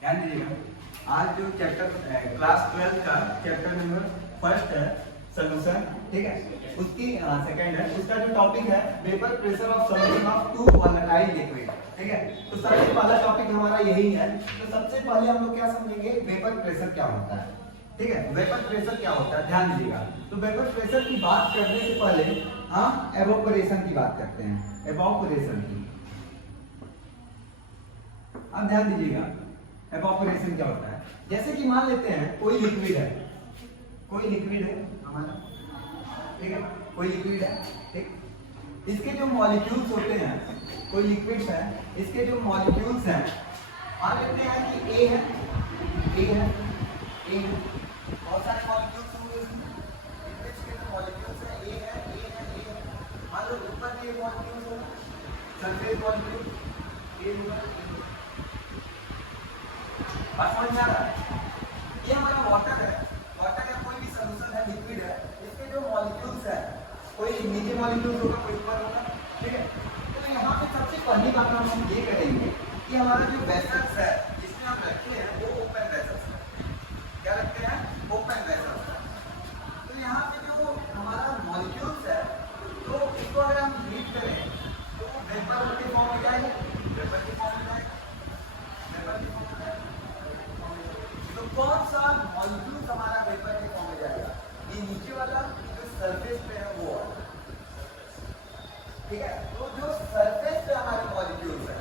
ध्यान दीजिएगा। आज जो चैप्टर क्लास 12 का चैप्टर नंबर फर्स्ट है सोल्यूशन, ठीक है, उसकी सेकंड है, उसका जो टॉपिक है vapour pressure of solution of two volatile liquid, ठीक है। तो सबसे पहला टॉपिक हमारा यही है। तो सबसे पहले हम लोग क्या समझेंगे, वेपर प्रेशर क्या होता है, ठीक है। वेपर प्रेशर क्या होता है ध्यान दीजिएगा। तो वेपर प्रेशर की बात करने से पहले हम एवोपरेशन की बात करते हैं, एवोपरेशन की। अब ध्यान दीजिएगा एवोपरेशन क्या होता है। जैसे कि मान लेते हैं कोई लिक्विड है, कोई लिक्विड है हमारा, ठीक है, कोई लिक्विड है, ठीक। इसके जो मॉलिक्यूल्स होते हैं, कोई लिक्विड्स है, इसके जो मॉलिक्यूल्स हैं, मान लेते हैं कि ए है, ए है, ए है, बहुत सारे मॉलिक्यूल्स होंगे इसमें, लिक्विड्स के जो मॉलिक्यूल्स हैं ए है, ए है, ए है। मान लो ऊपर भी एक मॉलिक्यूल्स होगा, सल्फेट मॉलिक्यूल, ए होगा। बात समझ में आ रहा है? ये हमारा वाटर है, वाटर का कोई भी सॉल्यूशन है, लिक्विड है, इसके जो मॉलिक्यूल्स है, कोई नीचे मॉलिक्यूल्स होगा, कोई ऊपर होगा, ठीक है। तो यहाँ पे सबसे पहली बात हम ये करेंगे कि हमारा जो वेसल्स है जिसमें हम रखते हैं वो ओपन वेसल्स है। क्या रखते हैं? ओपन वेसल्स है। तो यहाँ पे जो हमारा मॉलिक्यूल्स है, तो इसको अगर हम हीट करें तो वो वेपर के फॉर्म में जाएगा, वेपर के फॉर्म में जाएगा, वेपर के फॉर्म में जाएगा। तो कौन सा मॉलिक्यूल हमारा वेपर के फॉर्म में जाएगा? ये नीचे वाला जो सरफेस पे है वो, ठीक है। तो जो सरफेस पे हमारे मॉलिक्यूल्स है,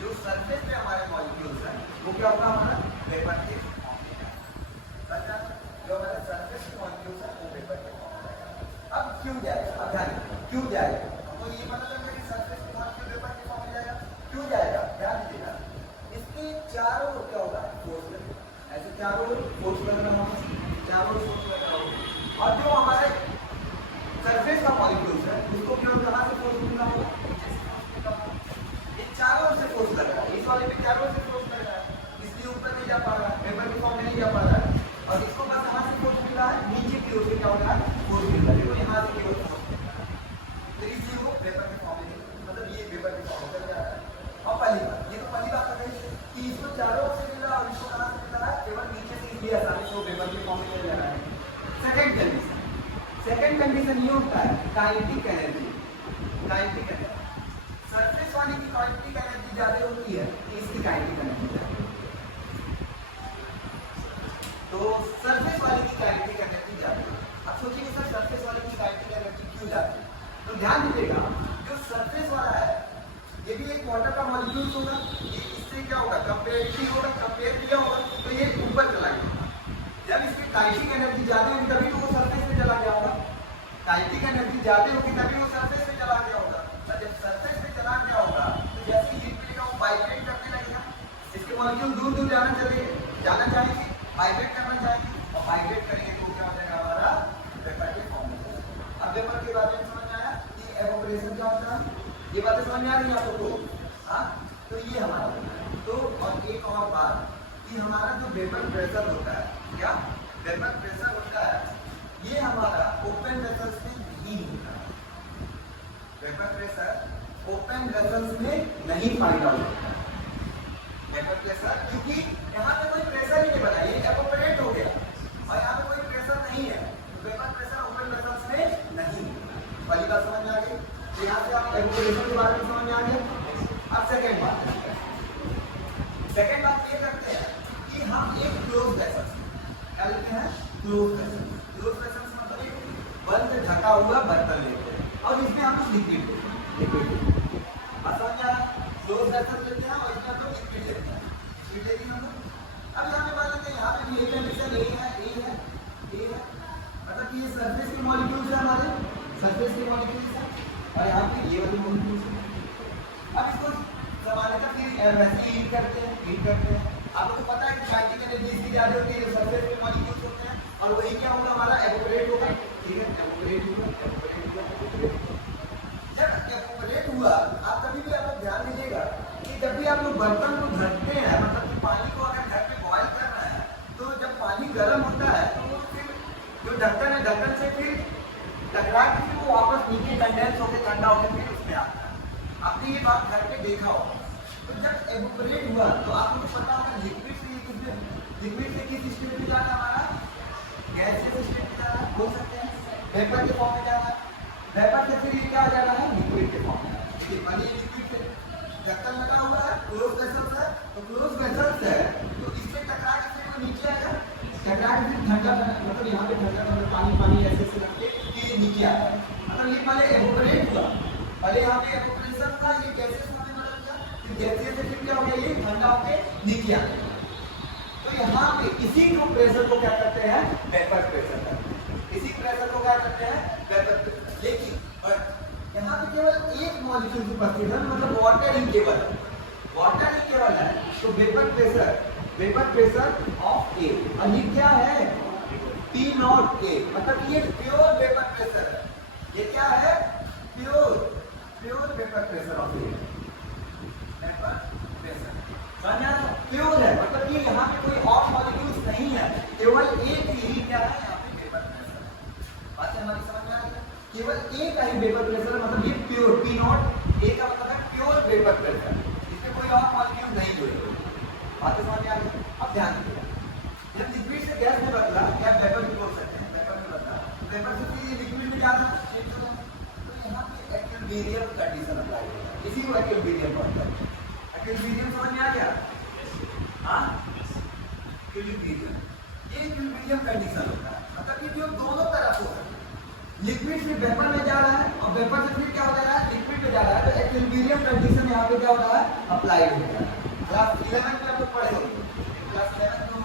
जो सरफेस पे हमारे मॉलिक्यूल्स है वो क्या होगा? हमारा वेपर के फॉर्म में जाएगा। जो हमारे सरफेस के मॉलिक्यूल्स है वो वेपर के फॉर्म में जाएगा। अब क्यों जाएगा? अब ध्यान क्यों जाएगा? तो ये पता चल गया कि सरफेस के मॉलिक्यूल वेपर के फॉर्म में जाएगा। क्यों जाएगा? ध्यान दीजिएगा। इसके चारों ओर क्या होगा? फोर्स लगेगा, ऐसे चारों ओर फोर्स लग रहा होगा, चारों ओर फोर्स लग रहा होगा। और जो हमारे सरफेस का मॉलिक्यूल्स है उसको क्या कहां से फोर्स मिल रहा होगा? ये चारों ओर से फोर्स लग रहा है, इस वाले पे चारों ओर से फोर्स लग रहा है, इसलिए ऊपर नहीं जा पा रहा है, वेपर के फॉर्म में नहीं जा पा रहा है। और इसको बस कहां से फोर्स मिल रहा है? नीचे की ओर से क्या हो रहा है? फोर्स मिल रहा है, देखो यहां से केवल फोर्स मिल रहा है, तो इसलिए वो वेपर के फॉर्म में, मतलब ये वेपर के फॉर्म में चल जा रहा है। और पहली बात, ये तो पहली बात है कि इसको चारों ओर से मिल रहा है और इसको कहां से मिल रहा है? केवल नीचे से, इसलिए आसानी से वो वेपर के फॉर्म में चल जा रहा है। सेकंड कंडीशन, सेकंड कंडीशन ये होता है kinetic energy. Kinetic energy, surface वाले की काइनेटिक एनर्जी ज्यादा होती है, इसकी काइनेटिक एनर्जी ज्यादा होती है। तो सरफेस वाले की काइनेटिक एनर्जी ज्यादा है। अब सोचिए सर सरफेस वाले की काइनेटिक एनर्जी क्यों जाती है? तो ध्यान दीजिएगा, जो सरफेस वाला है ये भी एक वाटर का मॉलिक्यूल होगा, ये इससे क्या होगा? कंपेरेटिव होगा, कंपेयर किया होगा तो ये ऊपर चला गया। जब इसकी काइनेटिक एनर्जी ज्यादा होगी तभी तो वो सरफेस पे चला गया होगा, काइनेटिक एनर्जी ज्यादा होगी तभी वो सरफेस पे चला गया होगा। और जब सरफेस पे चला गया होगा तो जैसे ही लिक्विड का वो वाइब्रेट करने लगेगा, इसके मॉलिक्यूल दूर दूर जाना चाहेंगे, वाइब्रेट करना चाहेंगे, और वाइब्रेट करेंगे तो क्या हो जाएगा? हमारा वेपर के फॉर्म में। अब वेपर के बारे में समझ में आया कि एवोपरेशन क्या होता है? ये बातें समझ में आ रही है आप लोगों को? हाँ, तो ये हमारा तो। और एक और बात कि हमारा जो वेपर प्रेशर होता है, क्या वेपर प्रेशर होता है, ये हमारा ओपन वेसल्स में नहीं होता है। वेपर प्रेशर ओपन वेसल्स में नहीं फाइंड आउट होता है। वेपर प्रेशर क्योंकि यहाँ पे कोई प्रेशर ही नहीं बना, ये एवोपरेट हो गया और यहाँ पे कोई प्रेशर नहीं है, तो वेपर प्रेशर ओपन वेसल्स में नहीं होता। पहली बात समझ में आ गई? तो यहाँ से आप एवोपरेशन के बारे में समझ में आ गया। अब सेकेंड बात, सेकेंड बात ये करते हैं कि हम एक क्लोज वेसल, क्या लेते हैं? Close vessel. क्लोज वेसल मतलब एक बंद ढका हुआ बर्तन लेते हैं और इसमें हम कुछ लिक्विड समझ आया? क्लोज वेसल लेते हैं और इसमें हम लोग लिक्विड लेते हैं, लिक्विड लेके हम लोग अब यहाँ पे मान लेते हैं यहाँ पे भी एक कंडीशन ए है, ए है, ए है, मतलब कि ये सरफेस के मॉलिक्यूल्स है, हमारे सरफेस के मॉलिक्यूल्स है, और यहाँ पे ये वाले मॉलिक्यूल्स है। अब इसको सामान्यतः फिर वैसे ही हीट करते हैं, हीट करते हैं। आपको तो पता है कि काइनेटिक एनर्जी इसकी ज्यादा होती है, जो सरफेस पे मॉलिक्यूल्स होते हैं, और वही क्या होगा? हमारा एवोपरेट होगा, ठीक है, एवोपरेट हुआ, एवोपरेट हुआ, एवोपरेट हुआ। जब एवोपरेट हुआ, आप कभी भी आप लोग ध्यान दीजिएगा कि जब भी आप लोग बर्तन को ढकते हैं, मतलब कि पानी को अगर ढक के बॉयल कर रहे हैं, तो जब पानी गर्म होता है तो वो फिर जो ढक्कन है, ढक्कन से फिर टकरा के फिर वो वापस नीचे कंडेंस होकर ठंडा होकर फिर उसमें आता है। आपने ये बात घर पे देखा होगा। तो जब एवोपरेट हुआ तो आपको पता होगा लिक्विड से वेपर के फॉर्म में जा रहा है, वेपर से फिर ये क्या जा रहा है, लिक्विड के फॉर्म में। देखिए पानी लिक्विड से ढक्कन लगा हुआ है, क्लोज वेसल्स है, तो क्लोज वेसल्स है तो इससे टकरा के फिर वो नीचे आएगा, टकरा के फिर ठंडा मतलब यहाँ पे ठंडा मतलब पानी पानी ऐसे ऐसे रख के ये नीचे आता है। मतलब ये पहले एवोपरेट हुआ, पहले यहाँ पे एवोपरेशन था, ये गैसेस में बदल गया, फिर गैसेस से फिर क्या हो गया, ये ठंडा होके नीचे आ गया। तो यहाँ पे इसी को प्रेशर को क्या करते हैं, वेपर प्रेशर करते हैं। इसी प्रेशर को क्या करते हैं, वेपर प्रेशर। लेकिन यहाँ पे केवल एक मॉलिक्यूल की उपस्थित है, मतलब वाटर इन केवल, वाटर इन केवल है, तो वेपर प्रेशर ऑफ ए, और ये क्या है, P नॉट ए, मतलब ये प्योर वेपर प्रेशर है। ये क्या है, pure vapour pressure of A, vapour pressure समझा, प्योर है, मतलब ये यहाँ पे कोई और मॉलिक्यूल्स नहीं है, केवल एक ही क्या है यहाँ पे वेपर प्रेशर है। बात हमारी समझ में आ रही है, केवल एक ही वेपर प्रेशर है, मतलब ये प्योर P नॉट ए का मतलब है प्योर वेपर प्रेशर, इसमें कोई और मॉलिक्यूल नहीं जुड़े। बात समझ में आ रही है। अब ध्यान दीजिएगा, जब लिक्विड से गैस में बदला या वेपर भी बोल सकते हैं, वेपर में बदला, वेपर से फिर ये लिक्विड में जाना चेंज होगा, तो यहाँ पे एक्विलिब्रियम कंडीशन अप्लाई होगा, इसी को एक्विलिब्रियम बोलते हैं। एक्विलिब्रियम समझ में आ गया, हाँ, एक्विलिब्रियम, ये एक्विलिब्रियम कंडीशन होता है, मतलब कि जो दोनों तरफ होता है, लिक्विड से वेपर में जा रहा है और वेपर से फिर क्या हो रहा है, लिक्विड में जा रहा है, तो एक्विलिब्रियम कंडीशन यहाँ पे क्या हो रहा है, अप्लाई हो रहा है। क्लास 11 में आप लोग पढ़े होंगे, क्लास 11 तो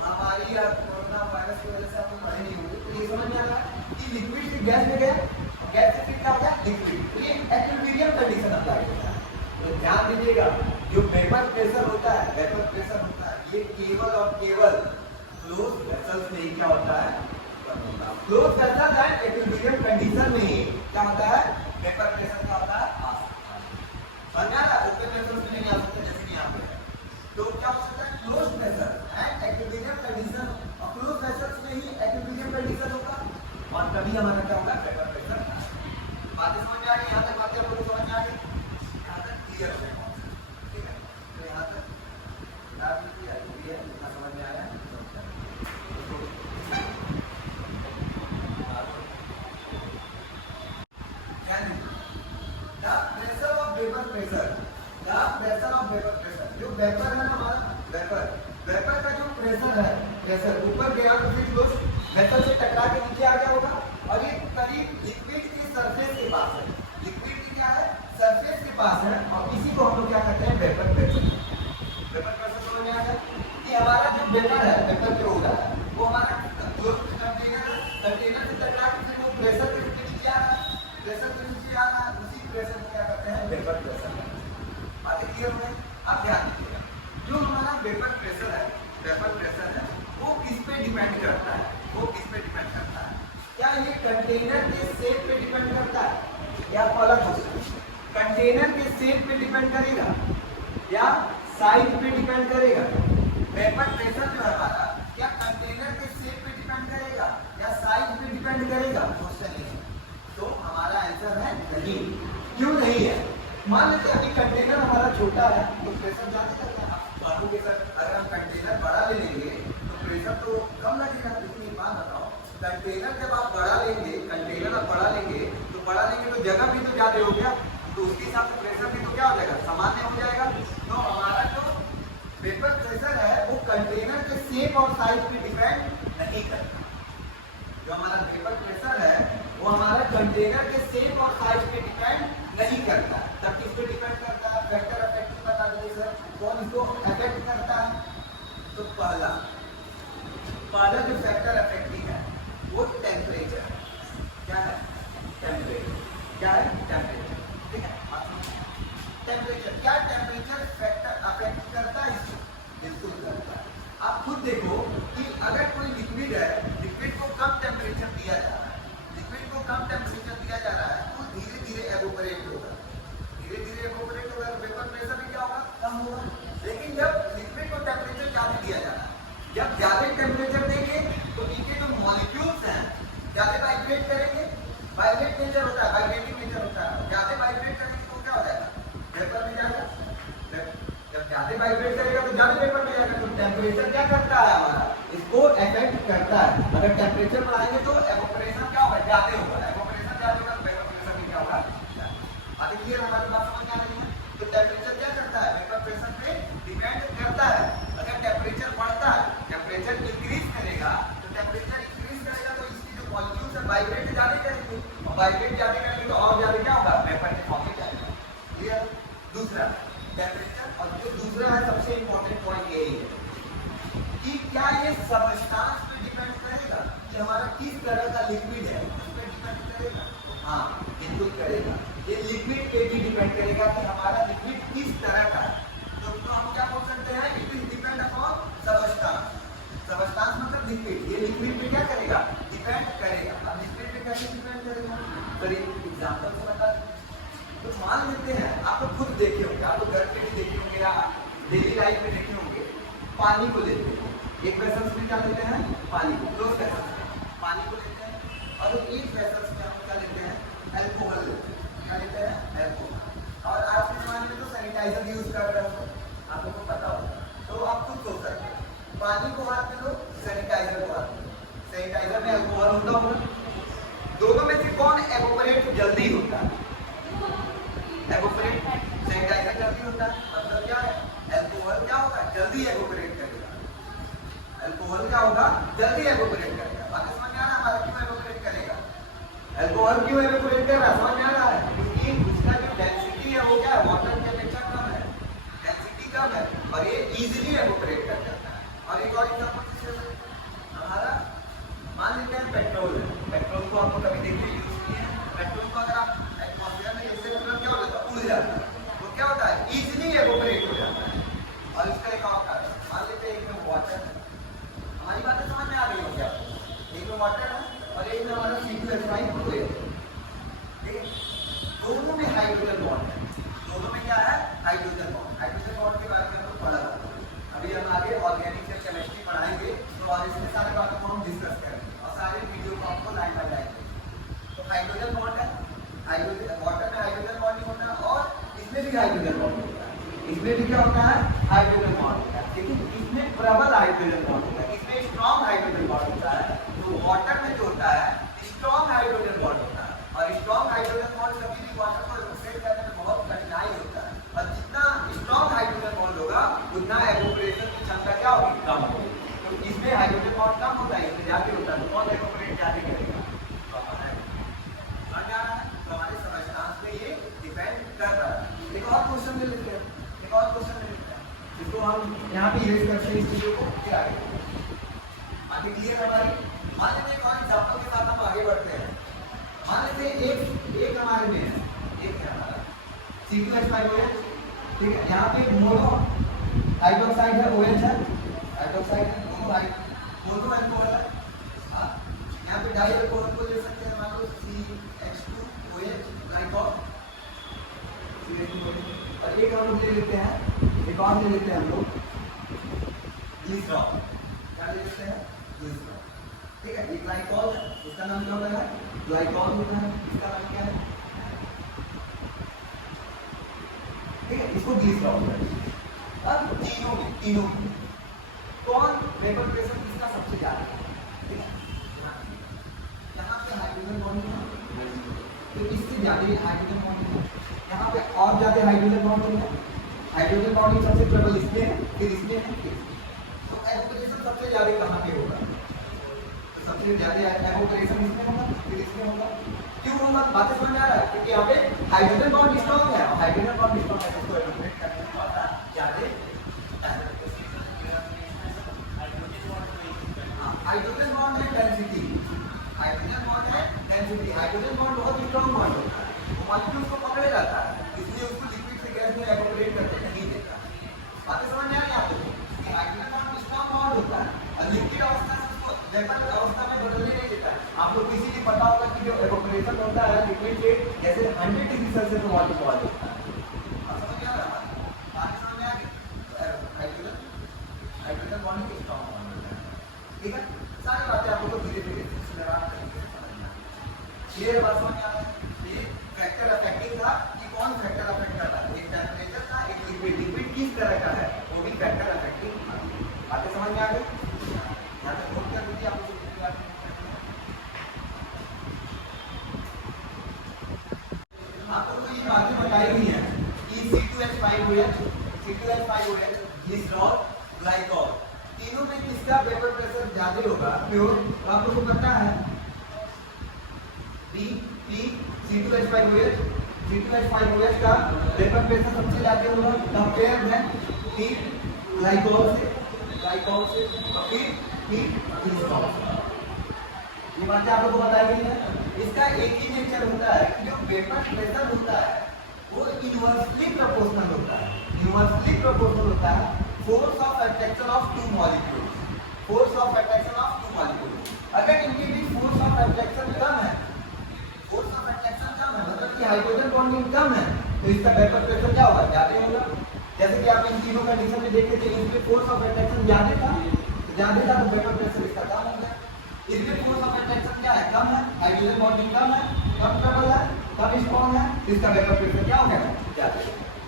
महामारी या कोरोना वायरस की वजह से आप लोग पढ़े नहीं होंगे, तो ये समझ में आ रहा है कि लिक्विड से गैस में गया, गैस से फिर क्या हो गया, लिक्विड, तो ये एक्विलिब्रियम कंडीशन अप्लाई होता है। तो ध्यान दीजिएगा, जो वेपर प्रेशर होता है, वेपर प्रेशर होता है, ये केवल और केवल क्लोज वेसल्स में ही क्या होता है, क्लोज वेसल है, एक्विलिब्रियम कंडीशन में ही क्या होता है, वेपर प्रेशर क्या होता है, आ सकता है। समझा ना, ओपन वेसल्स में नहीं आ सकता, जैसे कि यहाँ पे तो क्या हो सकता है, close vessel and equilibrium condition, और क्लोज वेसल्स में ही एक्विलिब्रियम कंडीशन होगा, और तभी हमारा क्या होगा, वेपर प्रेशर। बातें समझ में आ गई, यहाँ तक बातें आपको समझ में आ गई, यहाँ तक क्लियर है, ठीक है, तो यहाँ तक इतना समझ में आया। जो वेपर है ना हमारा, वेपर का जो प्रेशर है, प्रेशर ऊपर गया तो फिर क्लोज वेसल से टकरा के नीचे आ गया होगा, और ये करीब लिक्विड की सरफेस के पास है, लिक्विड की क्या है, सरफेस के पास है, और इसी को हम लोग क्या कहते हैं, वेपर प्रेशर। वेपर प्रेशर समझ में आ गया कि हमारा जो वेपर है, वेपर जो हो रहा है वो हमारा क्लोज कंटेनर से टकरा के फिर वो प्रेशर के नीचे आ रहा है, प्रेशर के नीचे आ रहा है, उसी प्रेशर को क्या कहते हैं, वेपर प्रेशर। बातें क्लियर हुई। अब ध्यान दीजिएगा, जो हमारा वेपर प्रेशर है वो किस पे डिपेंड करता है, वो किस पे डिपेंड करता है, क्या ये कंटेनर के शेप पे डिपेंड करता है या अलग हो सकता है, कंटेनर के शेप पे डिपेंड करेगा या साइज पे डिपेंड करेगा। वेपर प्रेशर जो है हमारा, क्या कंटेनर के शेप पे डिपेंड करेगा या साइज पे डिपेंड करेगा, क्वेश्चन है। तो हमारा आंसर है नहीं। क्यों नहीं है, मान लेते हैं कंटेनर हमारा छोटा है तो प्रेशर ज्यादा लगता है, आप मानोगे सर अगर हम कंटेनर बड़ा ले लेंगे तो प्रेशर तो कम लगेगा। लेकिन एक बात बताओ, कंटेनर जब आप बड़ा लेंगे, कंटेनर आप बड़ा लेंगे तो जगह भी तो ज्यादा हो गया, तो उसके हिसाब से प्रेशर भी तो क्या हो जाएगा, सामान्य हो जाएगा। तो हमारा जो वेपर प्रेशर है वो कंटेनर के शेप और साइज पे डिपेंड नहीं करता। जो हमारा वेपर प्रेशर है वो हमारा कंटेनर के शेप और साइज पे डिपेंड नहीं करता। तब किस पे डिपेंड करता है, फैक्टर अफेक्टिंग बता दीजिए सर, कौन इसको अफेक्ट करता है। तो पहला जो फैक्टर अफेक्टिंग है वो टेम्परेचर है। क्या है, टेम्परेचर। क्या है, टेम्परेचर। ठीक है, टेम्परेचर। क्या टेम्परेचर फैक्टर अफेक्ट करता है इसको? बिल्कुल करता है। आप खुद देखो कि अगर कोई लिक्विड है, लिक्विड को कम टेम्परेचर दिया जा रहा है, लिक्विड को कम टेम्परेचर दिया जा रहा है तो धीरे धीरे एवोपरेट होगा, धीरे धीरे एवोपरेट होगा, तो वेपर प्रेशर भी क्या होगा, कम होगा। लेकिन जब लिक्विड को टेम्परेचर ज्यादा दिया जा रहा है, जब ज्यादा टेम्परेचर देंगे तो इनके जो मॉलिक्यूल्स हैं ज्यादा वाइब्रेट करेंगे, वाइब्रेट नेचर होता है, वाइब्रेटिंग नेचर होता है, ज्यादा वाइब्रेट करेंगे तो क्या हो जाएगा, वेपर में जाएगा। जब ज्यादा वाइब्रेट करेगा तो ज्यादा वेपर में जाएगा। तो टेम्परेचर क्या करता है हमारा, इसको अफेक्ट करता है। अगर टेम्परेचर बढ़ाएंगे तो एवोपरेशन क्या होगा, जाते होगा, एवोपरेशन जाते होगा, वेपर प्रेशर में क्या होगा? बात क्लियर, हमारी बात समझ में आ रही है? तो टेम्परेचर क्या करता है? वेपर प्रेशर पे डिपेंड करता है। अगर टेम्परेचर बढ़ता है, टेम्परेचर इंक्रीज करेगा, तो टेम्परेचर इंक्रीज करेगा तो इसकी जो मॉलिक्यूल्स है वाइब्रेट ज्यादा करेंगे, और वाइब्रेट ज्यादा करेंगे तो और ज्यादा क्या होगा? वेपर के फॉर्म में जाएगा। क्लियर? दूसरा टेम्परेचर, और जो दूसरा है सबसे इंपॉर्टेंट पॉइंट यही है कि क्या ये सबस्टांस पे डिपेंड करेगा कि हमारा किस तरह का लिक्विड है, उस पे डिपेंड करेगा? हाँ, बिल्कुल करेगा। ये लिक्विड पे भी डिपेंड करेगा कि हमारा लिक्विड किस तरह का है। तो हम क्या बोल सकते हैं? It is depend upon substance. Substance मतलब लिक्विड, ये लिक्विड पे क्या करेगा? डिपेंड करेगा। अब लिक्विड पे कैसे डिपेंड करेगा? तो एग्जांपल से बता दें। तो मान लेते हैं, आप लोग खुद देखे होंगे, आप लोग घर पे भी देखे होंगे या डेली लाइफ में देखे होंगे, पानी को लेते हैं, एक वेसल्स में क्या लेते हैं? पानी को, क्लोज वेसल्स में पानी को लेते हैं, और एक वेसल्स में हम क्या लेते हैं? अल्कोहल लेते हैं। क्या लेते हैं? अल्कोहल। और आज के जमाने में तो सैनिटाइजर यूज कर रहे हो, आप लोगों को पता होगा। तो आप खुद सोच सकते हैं, पानी को हाथ में लो, सैनिटाइजर को हाथ में लो, सैनिटाइजर में अल्कोहल होता होगा, दोनों में से कौन एवोपरेट जल्दी होता है? एवोपरेट। सैनिटाइजर जल्दी होता है, मतलब क्या है? अल्कोहल क्या होगा? जल्दी एवोपरेट करेगा। अल्कोहल क्या होगा? जल्दी एवोपरेट करेगा। बात समझ में आ रहा है? हमारा क्यों एवोपरेट करेगा? अल्कोहल क्यों एवोपरेट कर रहा है? समझ में आ रहा है? क्योंकि उसका जो डेंसिटी है वो क्या है? वाटर की अपेक्षा कम है, डेंसिटी कम है, और ये इजीली एवोपरेट कर जाता है। और एक और एग्जांपल हमारा मान लेते हैं पेट्रोल है। पेट्रोल को आपको कभी देखिए यूज किए हैं? पेट्रोल को अगर आप एटमॉस्फेयर में जैसे मतलब क्या होता है? उड़ जाता है, वो क्या होता है? इजीली एवोपरेट हो जाता है। और इसका एक और कारण, मान लेते हैं एक में वाटर है, हमारी बातें समझ में आ रही होगी आपको? एक में वाटर है और एक में हमारा C2H5 है, ठीक है? दोनों में हाइड्रोजन बॉन्ड है, दोनों में क्या है? Hydrogen bond. हाइड्रोजन बॉन्ड के बारे में हम पढ़ा, अभी हम आगे ऑर्गेनिक से केमिस्ट्री पढ़ाएंगे, तो और इसमें सारे बातों को हम डिस्कस करेंगे और सारे वीडियो को आपको लाइन बाय लाइन देंगे। तो हाइड्रोजन बॉन्ड है, हाइड्रोजन वाटर में हाइड्रोजन बॉन्ड होता है, और इसमें भी हाइड्रोजन बॉन्ड होता है। इसमें भी क्या होता है? हाइड्रोजन बॉन्ड होता है, लेकिन इसमें प्रबल हाइड्रोजन बॉन्ड होता है, इसमें स्ट्रॉन्ग हाइड्रोजन बॉन्ड होता है। तो वाटर में जो होता है स्ट्रॉन्ग हाइड्रोजन बॉन्ड होता है, और स्ट्रॉन्ग हाइड्रोजन बॉन्ड कभी भी वाटर को सेट करने में बहुत कठिनाई होता है, और जितना स्ट्रॉन्ग हाइड्रोजन बॉन्ड होगा उतना एवोपरेशन की क्षमता क्या होगी? कम होगी। तो इसमें हाइड्रोजन बॉन्ड कम होता है, इसमें ज्यादा होता है, तो कौन एवोपरेट ज्यादा करेगा? तो हमारे सबस्टांस पे ये डिपेंड कर रहा है। एक और क्वेश्चन ले लेते हैं, एक और क्वेश्चन ले लेते हैं, जिसको हम यहाँ पे यूज करते हैं इस चीजों को क्या आगे आगे क्लियर हमारी। मान लेते एक और एग्जाम्पल के साथ हम आगे बढ़ते हैं। मान लेते एक हमारे में है, एक है हमारा C2H5 OH, ठीक है? यहाँ पे मोनो हाइड्रोक्साइड है, OH है, हाइड्रोक्साइड है, मोनो अल्कोहल है। यहाँ पे डाई अल्कोहल को ले सकते हैं, मान लो CH2OH ग्लाइकॉल, और एक हम लोग ले लेते हैं, एक और ले लेते हैं हम लोग ग्लिसरॉल। क्या ले लेते हैं? ग्लिसरॉल, ठीक है? ये ग्लाइकॉल है, उसका नाम क्या होता है? ग्लाइकॉल होता है, इसका नाम क्या है? ठीक है, इसको ग्लिसरॉल है। अब तीनों में कौन वेपर प्रेशर किसका सबसे ज्यादा है? ठीक है, यहाँ पे हाइड्रोजन बॉन्ड है, तो इससे ज्यादा हाइड्रोजन बॉन्ड है, यहाँ पे और ज्यादा हाइड्रोजन बॉन्ड है। हाइड्रोजन बॉन्ड सबसे प्रबल इसमें है, फिर इसमें है, तो एवोपरेशन सबसे ज्यादा कहाँ पे होगा? तो सबसे ज्यादा एवोपरेशन इसमें होगा, फिर इसमें होगा। क्यों होगा? बातें समझ में आ रहा है? क्योंकि यहाँ पे हाइड्रोजन बॉन्ड स्ट्रॉन्ग है, हाइड्रोजन बॉन्ड स्ट्रॉन्ग है, इसको एवोपरेट करने में ज्यादा हाइड्रोजन बॉन्ड है डेंसिटी, हाइड्रोजन बॉन्ड है डेंसिटी, हाइड्रोजन बॉन्ड बहुत स्ट्रॉन्ग बॉन्ड होता है, वो मॉलिक्यूल को पकड़े रहता है, इसलिए उसको लिक्विड से गैस में एवोपरेट करके नहीं देता। बातें समझ में आ रही है आपको? कि हाइड्रोजन बॉन्ड स्ट्रॉन्ग बॉन्ड होता है और लिक्विड अवस्था से उसको वेपर अवस्था में बदलने नहीं देता है। आप लोग किसी भी पता होगा कि जो एवोपरेशन होता है लिक्विड के जैसे 100 डिग्री सेल्सियस में वाटर बॉयल होता है। समझ में आ रहा है? बात समझ में आ गई? हाइड्रोजन बॉन्ड स्ट्रॉन्ग बॉन्ड होता है, ठीक है? सारी बातें आपको धीरे धीरे क्लियर बात समझ में आ रहा है? ये फैक्टर अफेक्टिंग था कि कौन फैक्टर अफेक्ट कर रहा है? एक टेम्परेचर था, एक लिक्विड किस तरह का है, वो भी फैक्टर अफेक्टिंग था। बातें समझ में आ गई? यहाँ तक नोट कर लीजिए आप लोग। C2H5OH, C2H5OH, ग्लिसरॉल, ग्लाइकॉल, तीनों में किसका वेपर प्रेशर ज्यादा होगा प्योर? तो आप लोगों को पता है C2H5OH, C2H5OH का वेपर प्रेशर सबसे ज्यादा होगा कंपेयर में ग्लाइकॉल से और फिर ग्लिसरॉल से। ये बातें आप लोगों को बताई गई है। इसका एक ही नेचर होता है कि जो वेपर प्रेशर होता है वो इनवर्सली प्रोपोर्शनल होता है। इनवर्सली प्रोपोर्शनल होता है force of attraction of two molecules. Force of attraction of two molecules, अगर इनके बीच फोर्स ऑफ अट्रैक्शन कम है, फोर्स ऑफ अट्रैक्शन कम है मतलब कि हाइड्रोजन बॉन्डिंग कम है, तो इसका वेपर प्रेशर क्या होगा? ज्यादा होगा। जैसे कि आप इन तीनों कंडीशन में देखे थे, इनके फोर्स ऑफ अट्रैक्शन ज्यादा था तो वेपर प्रेशर इसका कम हो गया। इसके फोर्स ऑफ अट्रैक्शन क्या है? कम है, हाइड्रोजन बॉन्डिंग कम है, कम ट्रबल है, कम स्ट्रॉन्ग है, तो इसका वेपर प्रेशर क्या हो गया? ज्यादा।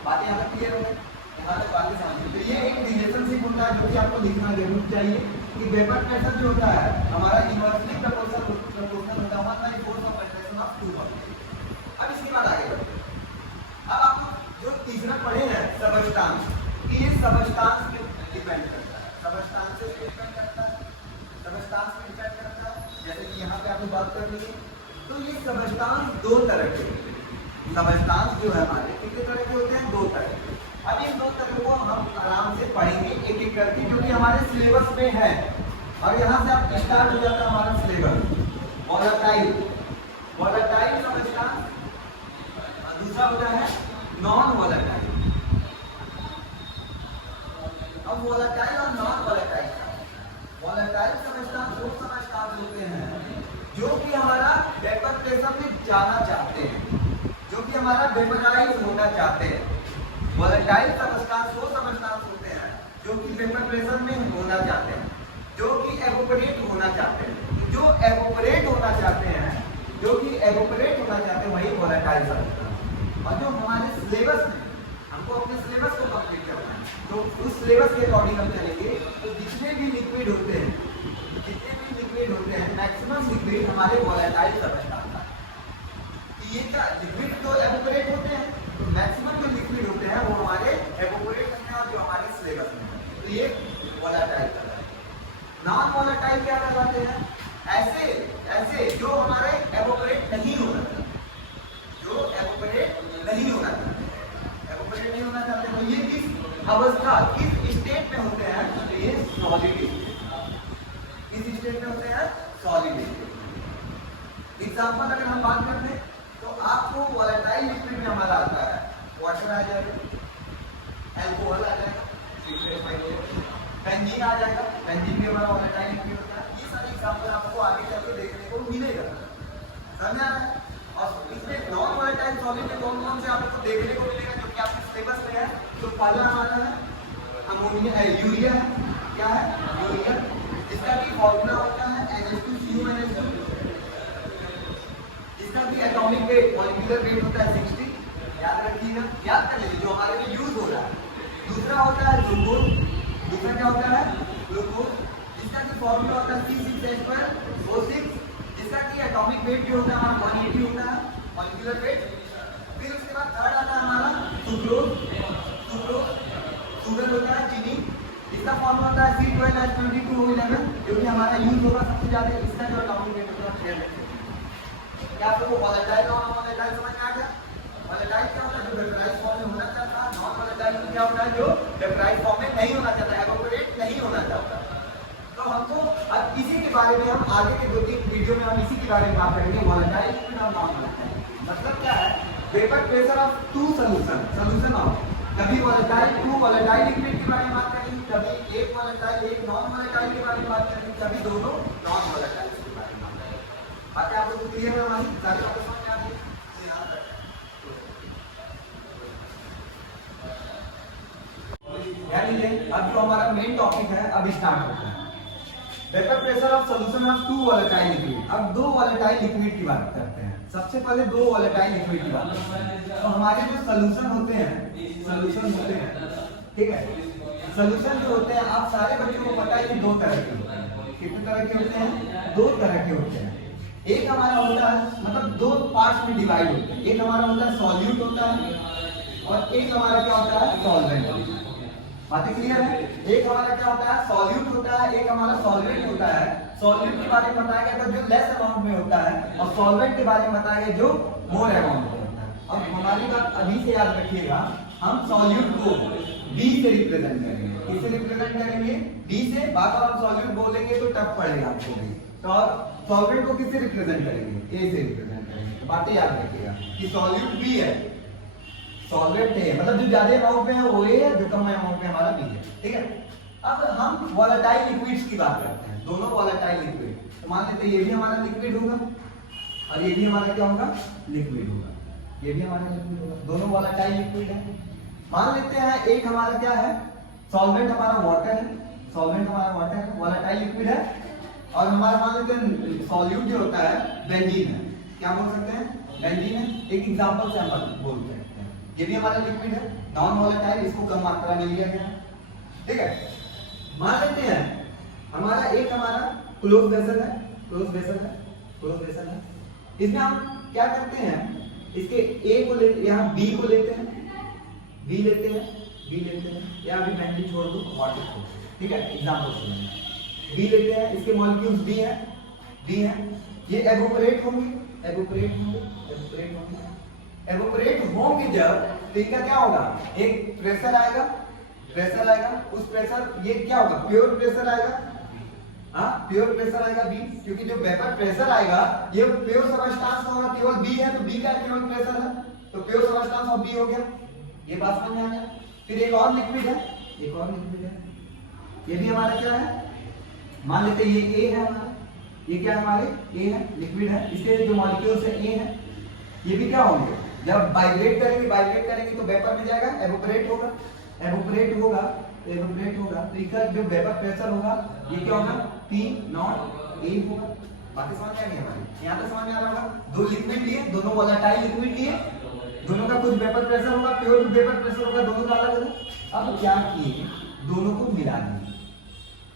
बातें यहाँ तक क्लियर हो गई? यहाँ तक बातें समझिए। तो ये एक रिलेशनशिप होता है जो कि आपको लिखना जरूर चाहिए कि वेपर प्रेशर जो होता है हमारा इनवर्सली प्रोपोर्शनल होता है हमारा force of attraction of two molecules. अब इसके बाद आगे बढ़ते हैं। अब आपको जो तीसरा पढ़े हैं सबस्टांस, कि ये सबस्टांस पे डिपेंड करता है, सबस्टांस से डिपेंड करता है, सबस्टांस पे डिपेंड करता है। जैसे कि यहाँ पे आपने बात कर ली है, तो ये सबस्टांस दो तरह के होते हैं। सबस्टांस जो है हमारे कितने तरह के होते हैं? दो तरह के। अब इन दो तरह को हम आराम से पढ़ेंगे एक एक करके, क्योंकि हमारे सिलेबस में है और यहाँ से आप स्टार्ट हो जाता है हमारा सिलेबस। वोलेटाइल, वोलेटाइल सबस्टांस, दूसरा होता है नॉन वोलेटाइल। अब वोलेटाइल और नॉन वोलेटाइल, वोलेटाइल सबस्टांस वो सबस्टांस होते हैं जो कि हमारा वेपर प्रेशर में जाना चाहते हैं, जो कि हमारा वेपराइज होना चाहते हैं। वोलेटाइल सबस्टांस वो सबस्टांस होते हैं जो कि वेपर प्रेशर में होना चाहते हैं, जो कि एवोपरेट होना चाहते हैं। जो एवोपरेट होना चाहते हैं, जो कि एवोपरेट होना चाहते हैं, वही वोलेटाइल सबस्टांस। और जो हमारे सिलेबस में हमको अपने सिलेबस को कंप्लीट करना है, तो उस सिलेबस के अकॉर्डिंग हम चलेंगे। तो जितने भी लिक्विड होते हैं, मैक्सिमम लिक्विड हमारे वोलेटाइल सबस्टांस है। ये क्या लिक्विड तो एवोपरेट होते हैं, तो मैक्सिमम जो लिक्विड होते हैं वो हमारे एवोपरेट होते हैं और जो हमारे सिलेबस में, तो ये वोलेटाइल है। नॉन वोलेटाइल क्या कहलाते हैं? ऐसे जो हमारे एवोपरेट नहीं होना चाहते, जो एवोपरेट नहीं होना चाहते, एवोपरेट नहीं होना चाहते, तो ये किस अवस्था, किस स्टेट में होते हैं? तो ये सॉलिड स्टेट। किस स्टेट में होते हैं? Solid state. एग्जांपल अगर हम बात करते हैं तो आपको वोलेटाइल लिक्विड में हमारा आता है वाटर आ जाएगा, अल्कोहल आ जाएगा, बेंजीन आ जाएगा, बेंजीन भी हमारा वोलेटाइल लिक्विड होता है। ये सारे एग्जांपल आपको आगे चलके देखने को मिलेगा, समझ आ रहा है? और इसमें नॉन वोलेटाइल सॉलिड में कौन कौन से आपको देखने को मिलेगा जो कि आपके सिलेबस में है? तो पहला हमारा है अमोनिया है, यूरिया है। क्या है? यूरिया, जिसका भी फॉर्मूला होता है NH2CuNH2, जिसका भी एटॉमिक वेट, मॉलिक्यूलर वेट होता है 60। याद रखिएगा, याद कर लीजिए जो हमारे लिए यूज हो रहा है। दूसरा होता है ग्लूकोज, दूसरा क्या होता है? ग्लूकोज, जिसका की फॉर्मूला होता है C6H12O6, जिसका की एटॉमिक वेट जो होता है हमारा 180 होता है, मॉलिक्यूलर वेट। फिर उसके बाद थर्ड आता है हमारा सुक्रोज, शुगर होता है चीनी, इसका फॉर्मूला होता है C12H22O11, जो कि हमारा यूज होगा सबसे ज्यादा। इसका जो एटॉमिक वेट होता है 600। क्या आपको वोलेटाइल और नॉन वोलेटाइल समझ में आ गया? वोलेटाइल क्या होता है? जो वेपराइज फॉर्म में होना चाहता है। नॉन वोलेटाइल क्या होता है? जो वेपराइज फॉर्म में नहीं होना चाहता, एवोपरेट नहीं होना चाहता। तो हमको अब इसी के बारे में हम आगे के 2-3 वीडियो में हम इसी के बारे में बात करेंगे, वोलेटाइल लिक्विड और नॉन वोलेटाइल। मतलब क्या है? Vapour pressure of two solution of, कभी वोलेटाइल टू वोलेटाइल लिक्विड के बारे में बात करेंगे, कभी एक वोलेटाइल एक नॉन वोलेटाइल के बारे में बात करेंगे, कभी दोनों नॉन वोलेटाइल के बारे में बात करेंगे। बातें आप लोग को क्लियर है? हमारी सारी बातें समझ में आ गई? अब जो हमारा मेन टॉपिक है अब स्टार्ट होता है। Vapour pressure of solution of two volatile liquid. अब दो वोलेटाइल लिक्विड की बात करते हैं। सबसे पहले दो वोलेटाइल लिक्विड की बात करते हैं। तो हमारे जो सॉल्यूशन होते हैं, ठीक है, सॉल्यूशन जो होते हैं आप सारे बच्चों को पता है कि दो तरह के होते हैं। कितने तरह के होते हैं? दो तरह के होते हैं। एक हमारा होता है, मतलब दो पार्ट्स में डिवाइड होते हैं। एक हमारा होता है सॉल्यूट होता है, और एक हमारा क्या होता है सॉल्वेंट। बातें क्लियर है? एक हमारा क्या होता है सॉल्यूट होता है, एक हमारा सॉल्वेंट होता है। सॉल्यूट के बारे में बताया गया था जो लेस अमाउंट में होता है, और सॉल्वेंट के बारे में बताया गया जो मोर अमाउंट में होता है। अब हमारी बात अभी से याद रखिएगा, हम सॉल्यूट को B से रिप्रेजेंट करेंगे। किससे रिप्रेजेंट करेंगे? B से। बात और हम सॉल्यूट बोलेंगे तो टफ पड़ेगा आपको भी। तो और सॉल्वेंट को किससे रिप्रेजेंट करेंगे? A से रिप्रेजेंट करेंगे। तो बातें याद रखिएगा कि सॉल्यूट B है, सॉल्वेंट है, मतलब जो ज्यादा अमाउंट में है वो A है, जो कम अमाउंट में हमारा B है। ठीक है। अब हम वोलेटाइल लिक्विड्स की बात करते हैं, दोनों वोलेटाइल लिक्विड। तो मान लेते हैं ये भी हमारा लिक्विड होगा और ये भी हमारा क्या होगा लिक्विड होगा, ये भी हमारा लिक्विड होगा, दोनों वोलेटाइल लिक्विड है। मान लेते हैं एक हमारा क्या है सॉल्वेंट, हमारा वाटर है, सॉल्वेंट हमारा वाटर है, वोलेटाइल लिक्विड है। और हमारा मान लेते हैं सॉल्यूट जो होता है बेंजीन है। क्या बोल सकते हैं? बेंजीन है। एक एग्जांपल से हम बोलते हैं ये भी हमारा लिक्विड है, नॉन वोलेटाइल, इसको कम मात्रा में लिया गया है। ठीक है। मान लेते हैं हमारा एक हमारा क्लोज वेसल है, क्लोज वेसल है, क्लोज वेसल है। इसमें हम क्या करते हैं, इसके ए को लेते, यहाँ बी को लेते हैं, बी लेते हैं, बी लेते हैं, या अभी बेंजीन छोड़ दो, वाटर छोड़ दो। ठीक है, एग्जांपल सुनिए। बी लेते हैं, इसके मॉलिक्यूल्स बी है, बी है, ये एवोपरेट होंगे, एवोपरेट होंगे, एवोपरेट होंगे, एवोपरेट होंगे जब, तो इनका क्या होगा, एक प्रेशर आएगा, प्रेशर आएगा, उस प्रेशर ये क्या होगा प्योर प्रेशर आएगा, हाँ प्योर प्रेशर आएगा बी, क्योंकि जो वेपर प्रेशर आएगा ये प्योर सबस्टेंस होगा, केवल बी है तो बी का केवल प्रेशर है, तो प्योर सबस्टेंस ऑफ बी हो गया। ये बात समझ में आ गया। फिर एक और लिक्विड है, एक और लिक्विड है, ये भी हमारा क्या है, मान लेते हैं ये ए है हमारा, ये क्या है हमारे ए है, लिक्विड है, इसके जो मॉलिक्यूल्स है ए है, ये भी क्या होंगे जब वाइब्रेट करेंगे, वाइब्रेट करेंगे तो वेपर में जाएगा, एवोपरेट होगा, एवोपरेट होगा, एवोपरेट होगा, तो इसका जो वेपर प्रेशर होगा ये क्या होगा P नॉट A होगा। बाकी समझ में आ गई हमारी, यहाँ तक समझ में आ रहा होगा। दो लिक्विड लिए, दोनों वोलेटाइल लिक्विड लिए, दोनों का कुछ वेपर प्रेशर होगा, प्योर वेपर प्रेशर होगा, दोनों का अलग अलग। अब क्या किए, दोनों को मिला दिए,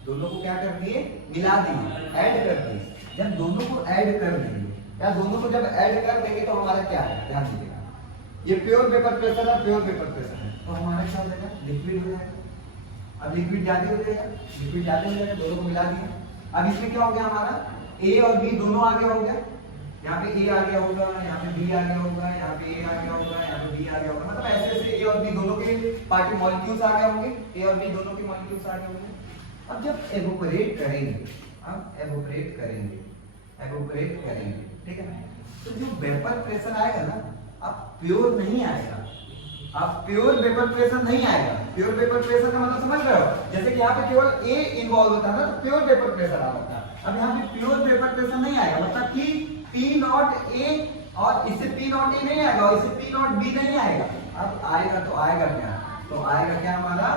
दोनों को क्या कर दिए मिला दिए, ऐड कर दिए। जब दोनों को ऐड कर देंगे या दोनों को जब ऐड कर देंगे तो हमारा क्या है, ध्यान दीजिएगा, ये प्योर वेपर प्रेशर है, प्योर वेपर प्रेशर है, तो हमारा क्या हो जाएगा लिक्विड हो जाएगा। अब लिक्विड ज्यादा हो जाएगा, लिक्विड ज्यादा हो जाएगा, दोनों को मिला दिया। अब इसमें क्या हो गया हमारा ए और बी दोनों आगे हो गया, यहाँ पे ए आ गया होगा, यहाँ पे बी आ गया होगा, यहाँ पे ए आ गया होगा, यहाँ पे बी आ गया होगा, मतलब ऐसे ऐसे ए और बी दोनों के पार्टी मॉलिक्यूल्स आ गए होंगे, ए और बी दोनों के मॉलिक्यूल्स आ गए होंगे। अब जब एवोपरेट करेंगे, अब एवोपरेट करेंगे, एवोपरेट करेंगे, ठीक है, तो जो वेपर प्रेशर आएगा ना, अब प्योर नहीं आएगा, अब प्योर वेपर प्रेशर नहीं आएगा। प्योर वेपर प्रेशर का मतलब समझ रहे हो, जैसे कि यहाँ पे केवल ए इन्वॉल्व होता है ना, तो प्योर वेपर प्रेशर आ जाता है। अब यहाँ पे प्योर वेपर प्रेशर नहीं आएगा, मतलब कि P नॉट A और इससे P नॉट A नहीं आएगा और इससे P नॉट B नहीं आएगा। अब आएगा तो आएगा क्या, तो आएगा क्या हमारा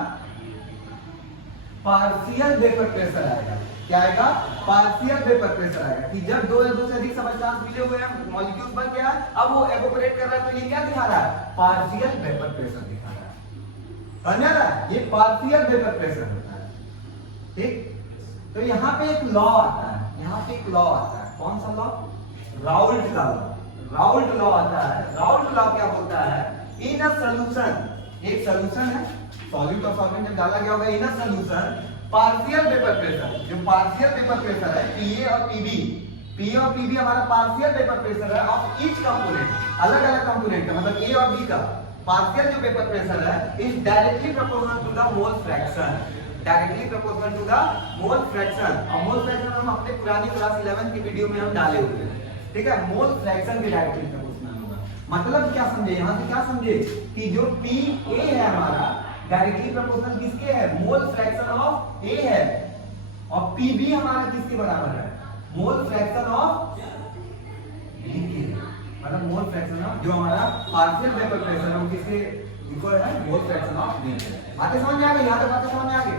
पार्शियल वेपर प्रेशर आएगा। क्या आएगा, पार्शियल वेपर प्रेशर आएगा, कि जब दो या दो से अधिक सबस्टेंस मिले हुए हैं, मॉलिक्यूल्स बन गया, अब वो एवोपरेट कर रहा है, तो ये क्या दिखा रहा है, पार्शियल वेपर प्रेशर दिखा रहा है, समझ रहा है, ये पार्शियल वेपर प्रेशर होता है। ठीक, तो यहाँ पे एक लॉ आता है, यहाँ पे एक लॉ आता है, कौन सा लॉ, राउल्ट का लॉ, राउल्ट लॉ आता है। राउल्ट लॉ क्या बोलता है, इन अ सॉल्यूशन, एक सॉल्यूशन है, सॉल्यूट और सॉल्वेंट जब डाला गया होगा, in a solution partial vapour pressure, जो पार्शियल वेपर प्रेशर है PA और PB, PA और PB हमारा पार्शियल वेपर प्रेशर है ऑफ ईच कंपोनेंट, अलग अलग कंपोनेंट का, मतलब A और B का पार्शियल जो वेपर प्रेशर है is directly proportional to the mole fraction, directly proportional to the mole fraction. और मोल फ्रैक्शन हम अपने पुरानी क्लास 11 की वीडियो में हम डाले हुए हैं, ठीक है, मोल फ्रैक्शन के डायरेक्टली प्रोपोर्शनल होगा। मतलब क्या समझे, यहाँ से क्या समझे कि जो PA है हमारा डायरेक्टली प्रोपोर्शनल किसके है, मोल फ्रैक्शन ऑफ A है, और PB हमारा किसके बराबर है, मोल फ्रैक्शन ऑफ B के, मतलब मोल फ्रैक्शन ऑफ जो हमारा पार्शियल वेपर प्रेशर है किसके इक्वल है, मोल फ्रैक्शन ऑफ B। बातें समझ में आ गई, यहाँ तक बातें समझ में आ गई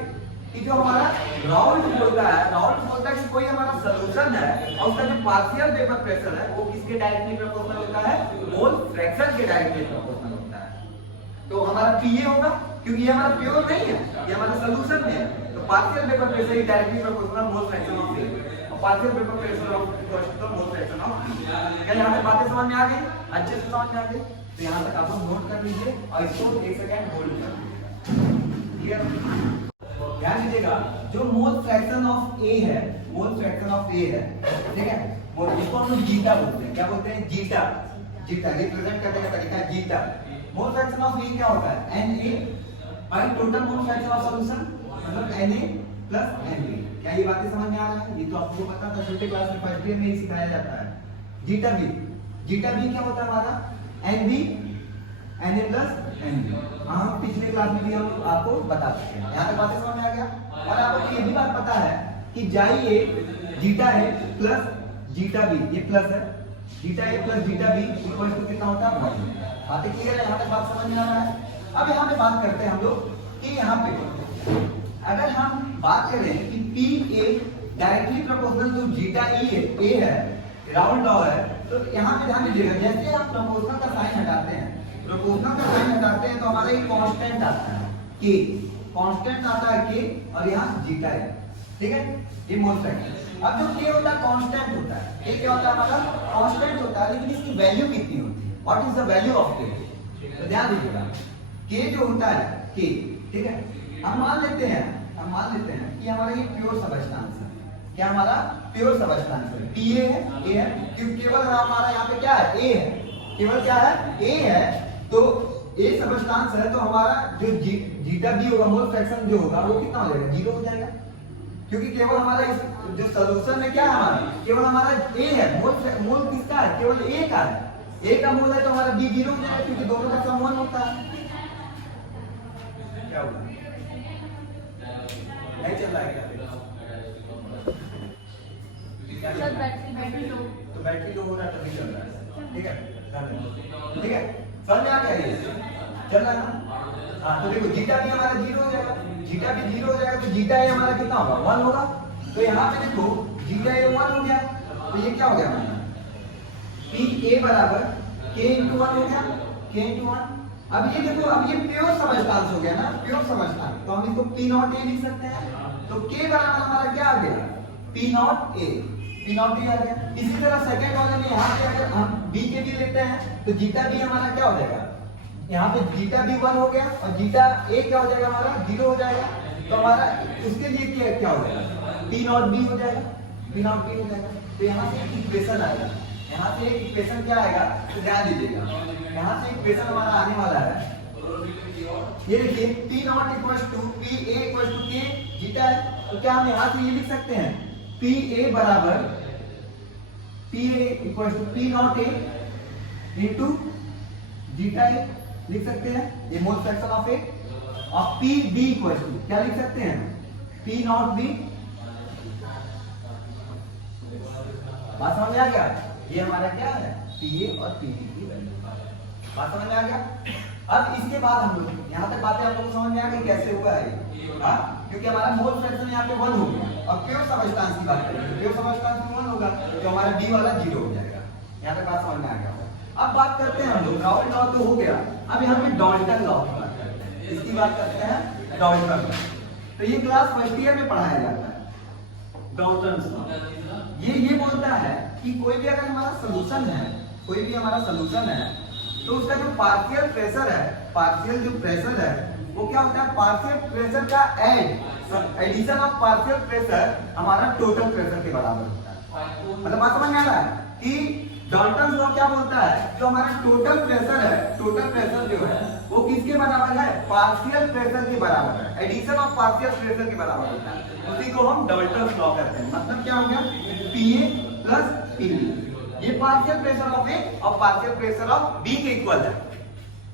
कि जो हमारा राउल्ट बोलता है, राउल्ट बोलता है कि कोई हमारा सॉल्यूशन है और उसका जो पार्शियल वेपर प्रेशर है वो किसके डायरेक्टली प्रोपोर्शनल होता है, मोल फ्रैक्शन के डायरेक्टली प्रोपोर्शनल होता है। तो हमारा PA होगा, क्योंकि ये हमारा प्योर नहीं है, ये हमारा सॉल्यूशन है, तो partial vapour pressure he directly proportional mole fraction of A, और partial vapour pressure of mole fraction of B। क्या यहाँ पे बातें समझ में आ गई, अच्छे से समझ में आ गई। तो यहाँ तक आप लोग नोट कर लीजिए और इसको एक सेकंड होल्ड कर लीजिए। क्लियर? ध्यान दीजिएगा, जो मोल फ्रैक्शन ऑफ ए है, मोल फ्रैक्शन ऑफ ए है, ठीक है, इसको हम लोग जीटा बोलते हैं। क्या बोलते हैं? जीटा। जीटा रिप्रेजेंट करने का तरीका है zeta. Mole fraction of A क्या होता है? N A by total mole fraction of solution, मतलब N A plus N B. क्या ये बातें समझ में आ रहा है? ये तो आपको पता था, छोटे क्लास में फर्स्ट ईयर में ही सिखाया जाता है। जीटा बी, जीटा बी क्या होता है हमारा? N B n A plus N B. हाँ, पिछले क्लास में भी हम आपको बता चुके हैं। यहाँ तक बातें समझ में आ गया। और आपको ये भी बात पता है कि जाई A zeta A plus zeta B, ये प्लस है, zeta A plus zeta B equal to कितना होता है? 1। बातें क्लियर है? यहाँ तक बात समझ में आ रहा है। अब यहाँ पे बात करते हैं हम लोग कि यहाँ पे अगर हम बात करें कि P A directly proportional to zeta A है, राउंड लॉ है, तो यहाँ पे ध्यान दीजिएगा, जैसे आप प्रोपोर्शनल का साइन हटाते हैं, प्रोपोर्शनल का साइन हटाते हैं तो हमारा एक कांस्टेंट आता है के, कांस्टेंट आता है के, और यहाँ जीटा है, ठीक है, ये मोल फ्रैक्शन। अब जो के होता है कांस्टेंट होता है, के क्या होता है हमारा? कांस्टेंट होता है, लेकिन इसकी वैल्यू कितनी होती है? What is the value of के? तो ध्यान दीजिएगा, के जो होता है के, ठीक है, हम मान लेते हैं कि हमारा ये प्योर सबस्टेंस है। क्या हमारा? प्योर सबस्टेंस है, पी ए है, क्योंकि केवल हमारा यहाँ पे क्या है? ए है, केवल क्या है? ए है, तो ए सबस्टेंस है, तो हमारा जो जीटा बी होगा, मोल फ्रैक्शन जो होगा वो कितना हो जाएगा? 0 हो जाएगा, क्योंकि केवल हमारा इस जो सॉल्यूशन में क्या है हमारा? केवल हमारा ए है, मोल किसका है? केवल ए का है, ए का मोल है, तो हमारा बी 0 हो जाएगा, क्योंकि दोनों का सम 1 होता है। क्या होगा? नहीं चल रहा है क्या? सर बैटरी लो, तो बैटरी लो हो रहा है तभी चल रहा है, ठीक है, ठीक है, समझ में आ गया? ये चल रहा है ना? हाँ, तो देखो जीटा भी हमारा 0 हो जाएगा, जीटा भी 0 हो जाएगा, तो जीटा ए हमारा कितना होगा? 1 होगा। तो यहाँ पे देखो जीटा ए 1 हो गया, तो ये क्या हो गया हमारा? पी ए बराबर के इंटू 1 हो गया, के इंटू 1। अब ये देखो, अब ये प्योर सबस्टेंस हो गया ना, प्योर सबस्टेंस, तो हम इसको पी नॉट ए लिख सकते हैं। तो के बराबर हमारा क्या आ गया? P naught A, P naught A आ गया। इसी तरह सेकंड वाले में यहाँ पे अगर हम बी के भी लेते हैं तो जीटा बी हमारा क्या हो जाएगा? यहाँ पे जीटा बी 1 हो गया, और जीटा ए क्या हो जाएगा हमारा? 0 हो जाएगा। तो हमारा उसके लिए क्या हो जाएगा? पी नॉट बी हो जाएगा, पी नॉट बी हो जाएगा। तो यहाँ से एक इक्वेशन आएगा, यहाँ से एक इक्वेशन क्या आएगा? तो ध्यान दीजिएगा, यहाँ से इक्वेशन हमारा आने वाला है, ये देखिए, P not equals to P A equals to K zeta है। तो क्या हम यहाँ से ये लिख सकते हैं? पी ए बराबर P A equals to P naught A into zeta A लिख सकते हैं, ये मोल फ्रैक्शन ऑफ ए। और पी बी इक्वल्स टू क्या लिख सकते हैं? P not be. बात समझ में आ गया? ये हमारा क्या है? पी ए और पी बी की वैल्यू। बात समझ में आ गया? अब इसके बाद हम लोग यहाँ तक बातें आप लोगों को समझ में आ गई कैसे हुआ है? हाँ, क्योंकि हमारा मोल फ्रैक्शन यहाँ पे 1 हो गया। अब प्योर सबस्टेंस की बात करेंगे, प्योर सबस्टेंस में 1 होगा, तो हमारा बी वाला 0 हो जाएगा। यहाँ तक बात समझ में आ गया? अब बात करते हैं हम लोग, राउल्ट लॉ तो हो गया, अब यहाँ पे डाल्टन लॉ की बात करते हैं। इसकी बात करते हैं डाल्टन लॉ। तो ये क्लास फर्स्ट ईयर में पढ़ाया जाता है, डाल्टन लॉ। ये बोलता है कि कोई भी अगर हमारा सॉल्यूशन है, कोई भी हमारा सॉल्यूशन है, तो उसका जो पार्शियल प्रेशर है, पार्शियल जो प्रेशर है वो क्या होता है? पार्शियल प्रेशर का एडिशन ऑफ पार्शियल प्रेशर हमारा टोटल प्रेशर के बराबर होता है। मतलब बात समझ में आ रहा है कि डाल्टन लॉ क्या बोलता है? जो हमारा टोटल प्रेशर है, टोटल प्रेशर जो है वो किसके बराबर है? पार्शियल प्रेशर के बराबर है, एडिशन ऑफ पार्शियल प्रेशर के बराबर होता है। उसी को हम डाल्टन लॉ कहते हैं। मतलब क्या हो गया? P A plus P B, ये पार्शियल प्रेशर ऑफ ए और पार्शियल प्रेशर ऑफ बी के इक्वल है।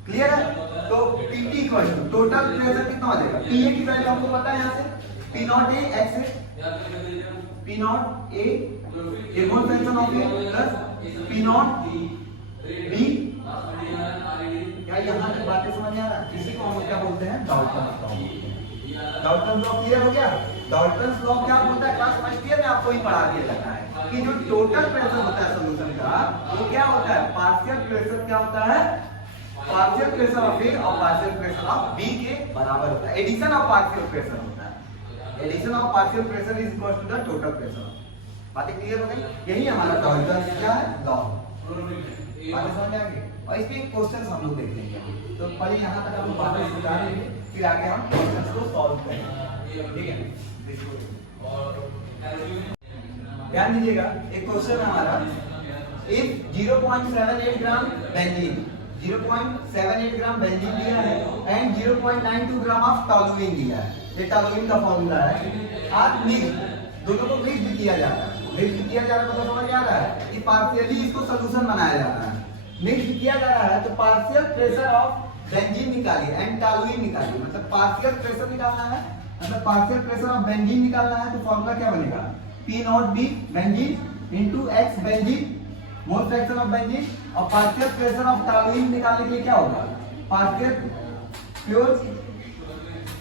क्लियर है? तो PT equal to total pressure कितना हो जाएगा? पीए की वैल्यू हमको पता है, यहाँ से पी नॉट ए एक्स है, पी नॉट ए ये मोल fraction of A plus P not be. क्या यहाँ तक बातें समझ में आ रहा है? इसी को हम क्या बोलते हैं? Dalton law. Dalton law clear हो गया? डाल्टन लॉ क्या बोलता है? क्लास फर्स्ट ईयर में आपको ही पढ़ा दिया जाता है कि जो टोटल प्रेशर होता है सॉल्यूशन का, वो क्या होता है? पार्शियल प्रेशर क्या होता है? पार्शियल प्रेशर ऑफ ए और पार्शियल प्रेशर ऑफ बी के बराबर होता है। एडिशन ऑफ पार्शियल प्रेशर होता है। Addition of partial pressure is equal to the total pressure. बातें क्लियर हो गई? यही हमारा डाल्टन क्या है? लॉ। बातें समझ में आ गई? और इसके क्वेश्चन हम लोग देख लेंगे। तो पहले यहाँ तक हम बातें सुधार लेंगे, फिर आगे हम क्वेश्चन को सॉल्व करेंगे, ठीक है। ध्यान दीजिएगा, एक क्वेश्चन है हमारा, if 0.78 gram benzene 0.78 gram benzene दिया है एंड 0.92 ग्राम ऑफ टॉलुइन दिया है, ये टॉलुइन का फॉर्मूला है। आप मिक्स दोनों को मिक्स किया जा रहा है, मिक्स किया जा रहा है मतलब समझ आ रहा है कि पार्शियली इसको सॉल्यूशन बनाया जा रहा है। मिक्स किया जा रहा है तो पार्शियल प्रेशर ऑफ बेंजीन निकालिए एंड टॉलुइन निकालिए, मतलब पार्शियल प्रेशर निकालना है, मतलब पार्शियल प्रेशर ऑफ बेंजीन निकालना है। तो फॉर्मूला क्या बनेगा, P not B benzene into X benzene mole fraction of benzene, और पार्शियल प्रेशर ऑफ टॉलुइन निकालने के लिए क्या होगा, partial pure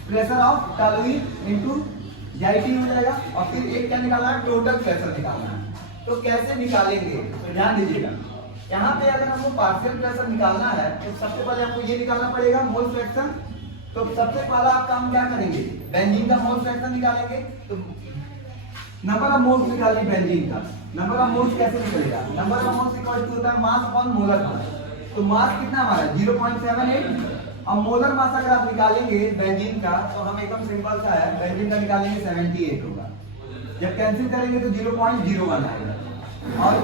pressure of toluene into JIT हो जाएगा, और फिर एक क्या निकालना है, टोटल प्रेशर निकालना है। तो कैसे निकालेंगे, तो ध्यान दीजिएगा, यहाँ पे अगर हमको पार्शियल प्रेशर निकालना है तो सबसे पहले हमको ये निकालना पड़ेगा मोल फ्रैक्शन। तो सबसे पहला आप काम क्या करेंगे, बेंजीन का मोल फ्रैक्शन निकालेंगे। तो नंबर ऑफ मोल्स निकालिए बेंजीन का, नंबर ऑफ मोल्स कैसे निकलेगा, number of moles equal to होता है मास अपॉन मोलर मास। तो मास कितना हमारा 0.78, और मोलर मास अगर आप निकालेंगे बेंजीन का तो हम एकदम सिंपल सा है, बेंजीन का निकालेंगे 78 होगा, जब कैंसिल करेंगे तो 0.01 आएगा। और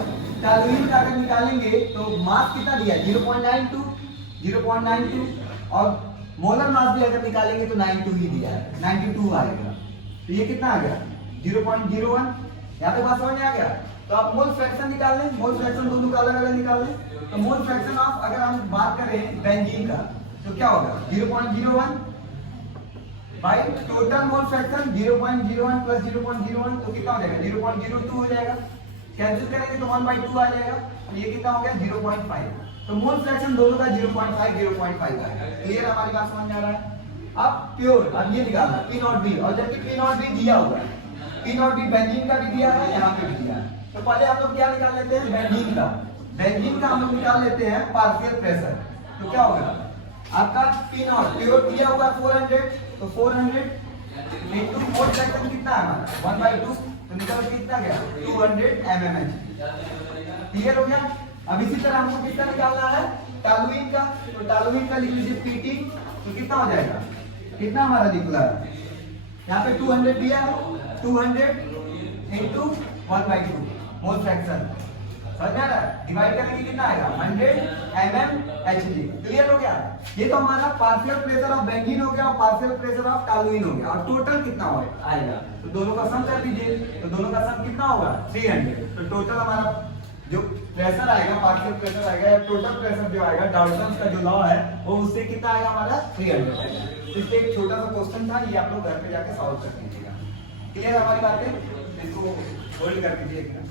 टॉलुइन का अगर निकालेंगे तो मास कितना दिया है 0.92, और मोलर मास भी अगर निकालेंगे तो 92 ही दिया है, 92 आएगा। तो ये कितना आ गया 0.01, यहाँ पे बात समझ में आ गया। तो आप मोल फ्रैक्शन निकाल लें, मोल फ्रैक्शन दोनों का अलग अलग निकाल लें। तो मोल फ्रैक्शन ऑफ अगर हम बात करें बेंजीन का तो क्या होगा 0.01 by total mole fraction 0.01 plus 0.01, तो कितना हो जाएगा 0.02 हो जाएगा। कैंसिल करेंगे तो 1/2 आ जाएगा, और ये कितना हो गया 0.5। तो मोल फ्रैक्शन दोनों का 0.5 आएगा। क्लियर, हमारी बात समझ में आ रहा है। अब प्योर, अब ये निकालना P नॉट B, और जबकि P नॉट B दिया हुआ है, P नॉट B बेंजीन का भी दिया है, यहाँ पे भी दिया है। तो पहले हम लोग क्या निकाल लेते हैं, बेंजीन का हम लोग निकाल लेते हैं पार्शियल प्रेशर। तो क्या होगा आपका P नॉट प्योर दिया हुआ 400, तो 400 इनटू मोल फ्रैक्शन कितना है हमारा 1/2, तो निकल के कितना गया 200 mmHg। क्लियर हो गया। अब इसी तरह हमको कितना निकालना है टॉलुइन का, तो टॉलुइन का लिख लीजिए PT, तो कितना हो जाएगा, कितना हमारा निकला है यहाँ पे 200 दिया है, 200 इनटू 1/2 मोल फ्रैक्शन, समझ आ रहा है, डिवाइड करने की कितना आएगा 100 mmHg। क्लियर हो गया। ये तो हमारा पार्शियल प्रेशर ऑफ बेंजीन हो गया और पार्शियल प्रेशर ऑफ टॉलुइन हो गया, और टोटल कितना आएगा, तो दोनों का सम कर दीजिए। तो दोनों का सम कितना होगा 300। तो टोटल हमारा जो प्रेशर आएगा, पार्शियल प्रेशर आएगा या टोटल प्रेशर जो आएगा, डाल्टन का जो लॉ है वो उससे कितना आएगा हमारा 300। इससे एक छोटा सा क्वेश्चन था, ये आप लोग घर पे जाके सॉल्व कर लीजिएगा। क्लियर हमारी बातें, इसको होल्ड कर दीजिए एक मिनट।